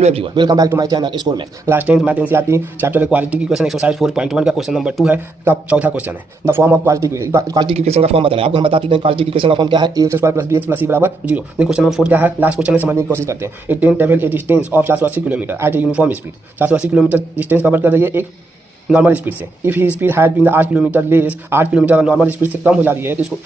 Hello everyone, welcome back to my channel score maths. Class 10th math NCERT chapter quality की question exercise 4.1 का question number 2 है का चौथा question है। The form of quality की question का form बताना है आपको। हम बताते हैं क्वालिटी की क्वेश्चन का फॉर्म क्या है, ax square plus bx plus c बराबर 0। क्वेश्चन नंबर 4 क्या है, लास्ट क्वेश्चन में समझने की कोशिश करते हैं। एक train travel a distance of 480 kilometre at a uniform speed. 480 kilometre distance cover कर रही है एक नॉर्मल स्पीड से। If he speed had been 8 kilometre less, 8 kilometre अगर नॉर्मल स्पीड से कम हो जा रही है तो इसको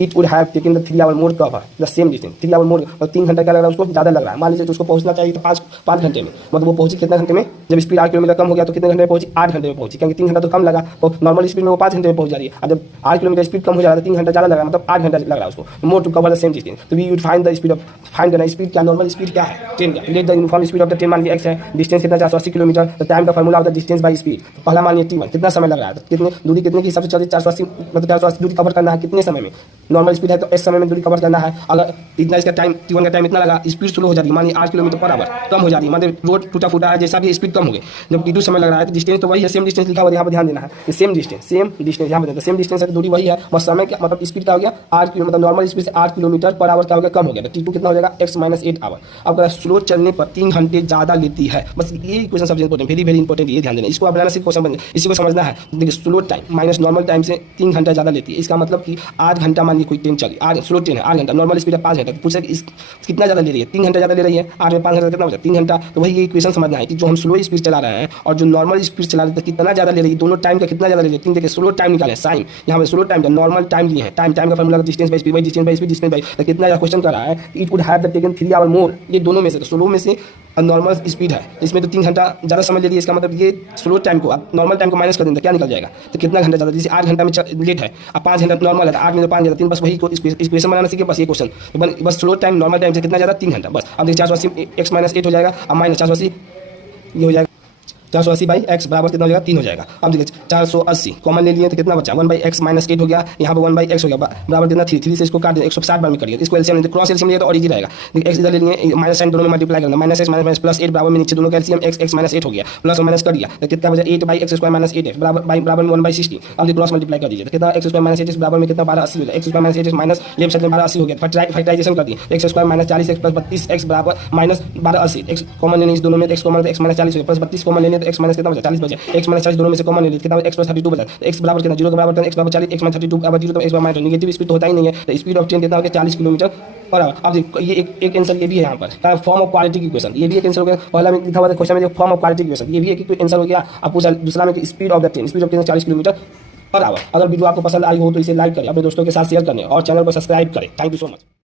it would have taken the 3 hour more cover the same distance. 3 hour more और 3 घंटा क्या लग रहा है उसको, ज़्यादा लग रहा है। मान लीजिए तो उसको पहुंचना चाहिए तो 5 घंटे में, मतलब वो पहुंची कितने घंटे में, जब स्पीड 8 किलोमीटर कम हो गया तो कितने घंटे में पहुंची, 8 घंटे में पहुंची, क्योंकि 3 घंटा तो कम लगा। तो नॉर्मल स्पीड में वो 5 घंटे में पहुंच जा रही है। और जब 8 किलोमीटर स्पीड कम हो जा रहा है 3 घंटा ज़्यादा लगा, मतलब 8 घंटा लग रहा है उसको more to cover the same distance. तो we would find the speed of, find करना स्पीड क्या, नॉर्मल स्पीड क्या है ट्रेन का। Let the uniform speed of the train मान लीजिए x है, डिस्टेंस कितना 480 किलोमीटर। तो टाइम का formula of the distance by speed. तो पहला मान लीजिए t1 कितना समय लग रहा है, कितने दूरी कितने के हिसाब से चल रही है, 480 मतलब 480 दूरी कवर करना है कितने समय में। नॉर्मल स्पीड है तो इस समय में दूरी कवर करना है। अगर इतना इसका टाइम t1 का टाइम इतना लगा, स्पीड स्लो हो जाती है, मान लीजिए 8 किलोमीटर पर आवर कम हो जाती है, मतलब रोड टूटा फूटा है जैसा भी स्पीड कम हो गई। जब t2 समय लग रहा है तो डिस्टेंस तो वही है, सेम डिस्टेंस लिखा हुआ है, यहाँ पर ध्यान देना है। सेम डिस्टेंस यहाँ पर सेम डिस्टेंस है, दूरी वही है, बस समय क्या मतलब स्पीड क्या हो गया 8 किलोमीटर, मतलब नॉर्मल स्पीड से 8 किलोमीटर पर आवर क्या हो गया, कम हो गया। तो t2 कितना हो जाएगा x - 8 आवर। अब अगर स्लो चलने पर 3 घंटे ज़्यादा लेती है, बस ये क्वेश्चन सबसे इंपॉर्टेंट, वेरी इंपॉर्टेंट, ये ध्यान देना। इसको आप बनाना सिर्फ क्वेश्चन इसी को समझना है। देखिए slow time minus normal time से 3 घंटा ज़्यादा लेती है, इसका मतलब कि 8 घंटा मान लीजिए कोई ट्रेन चली, स्लो ट्रेन है 8 घंटा, नॉर्मल स्पीड है 5 घंटा, तो पूछा कि कितना ज़्यादा ले रही है, 3 घंटा ज़्यादा ले रही है। 8 में 5 घंटा कितना हो जाए 3 घंटा। तो वही ये इक्वेशन समझना है कि जो हम स्लो स्पीड चला रहे हैं और जो नॉर्मल स्पीड चला रहे हैं कितना ज़्यादा ले रही है, दोनों टाइम का कितना ज़्यादा ले रही है। 3 देखिए स्लो टाइम निकाले साइन, यहाँ पे स्लो टाइम का नॉर्मल टाइम लिए हैं, टाइम का formula distance by speed by distance by speed distance by. तो कितना क्वेश्चन कर रहा है, it would have taken 3 hour more, ये दोनों में से, तो स्लो में से नॉर्मल स्पीड है इसमें तो 3 घंटा ज़्यादा समय ले रही है। इसका मतलब ये स्लो टाइम को आप नॉर्मल टाइम को माइनस कर देंगे क्या निकल जाएगा, तो कितना घंटा ज़्यादा, जैसे 8 घंटा में लेट है, अब 5 घंटा नॉर्मल है, 8 में 5 घंटा 3, बस वही इक्वेशन बनाना सीखे, बस ये क्वेश्चन बस स्लो टाइम नॉर्मल टाइम से कितना ज़्यादा 3 घंटा बस। अब देखिए 480 x - 8 हो जाएगा, अब माइनस 480 ये हो जाएगा 480 बाई x बराबर कितना हो जाएगा 3 हो जाएगा। अब देखिए 480 कॉमन ले लिए तो कितना बचा 1/x - 8 हो गया, यहाँ पे 1/x हो गया बराबर कितना 3 से इसको काट दें 160 बार में करिए, इसको एलसीएम क्रॉस एलसीएम लिया तो और इजी रहेगा। देखिए x इधर ले लिए माइनस साइन दोनों में मल्टीप्लाई करना, माइनस x माइनस प्लस 8 बराबर में नीचे दोनों का एलसीएम x - 8 हो गया, प्लस और माइनस कर दिया तो कितना बचा 8/x स्क्वायर - 8x बराबर में 1/60। अब देखिए क्रॉस मल्टीप्लाई कर दीजिए तो कितना x स्क्वायर - 8x बराबर में कितना 1280 हो जाएगा, x square - 8x minus left side में 1280 हो गया, फैक्टराइजेशन कर दिए x square - 40x plus 32x बराबर माइनस 1280। x कॉमन लेने इस दोनों में x कॉमन x - 40 हो गया, प्लस 32 कॉमन लेने तो x माइनस कितना बचा 40 बचा, x - 40 दोनों में से कॉमन ले लिए कितना x + 32 बचा, x बराबर कितना 0 के बराबर x बराबर 40 x - 32 बराबर 0, तो x बराबर नेगेटिव स्पीड तो होता ही नहीं है, तो स्पीड ऑफ ट्रेन कितना हो गया 40 किलोमीटर पर आवर। अब देखो ये एक आंसर ये भी है यहाँ पर फॉर्म ऑफ क्वालिटी की क्वेश्चन, ये भी एक आंसर हो गया। पहला में लिखा हुआ था क्वेश्चन में जो फॉर्म ऑफ क्वालिटी की क्वेश्चन, ये भी एक आंसर हो गया। अब पूछा दूसरा में कि speed of train 40 kilometre per hour. अगर वीडियो आपको पसंद आई हो तो इसे लाइक करें, अपने दोस्तों के साथ शेयर करें और चैनल को सब्सक्राइब करें। Thank you so much.